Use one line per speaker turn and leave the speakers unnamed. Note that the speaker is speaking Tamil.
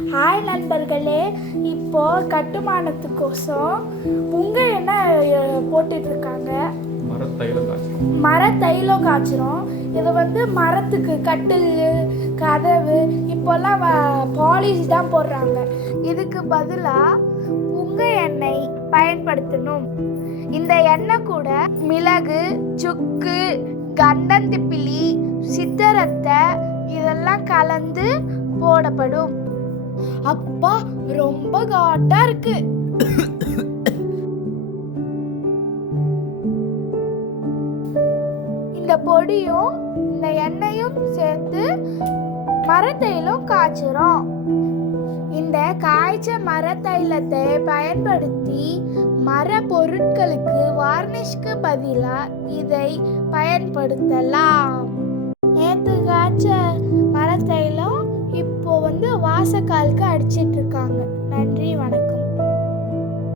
ஹாய் நண்பர்களே. இப்போ கட்டுமானத்துக்கோசம் உங்க என்ன போட்டுட்டு இருக்காங்க
மரத்தைலம் காய்ச்சி
மர தைலம் காய்ச்சிரும். இது வந்து மரத்துக்கு கட்டில் கதவு இப்போல்லாம் பாலிஷ் தான் போடுறாங்க. இதுக்கு பதிலாக உங்க எண்ணெய் பயன்படுத்தணும். இந்த எண்ணெய் கூட மிளகு சுக்கு கண்டந்திப்பிலி சித்தரத்தை இதெல்லாம் கலந்து போடப்படும். அப்பா ரொம்ப காட்டா இருக்கு. இந்த பொடியும் இந்த எண்ணெயும் சேர்த்து மரத்தையிலும் காய்ச்சிரும். இந்த காய்ச்ச மரத்தைலத்தை பயன்படுத்தி மர பொருட்களுக்கு வார்னிஷ்க்கு பதிலாக இதை பயன்படுத்தலாம். காய்ச்ச மரத்தைலம் அடிச்சிட்டு இருக்காங்க நன்றி.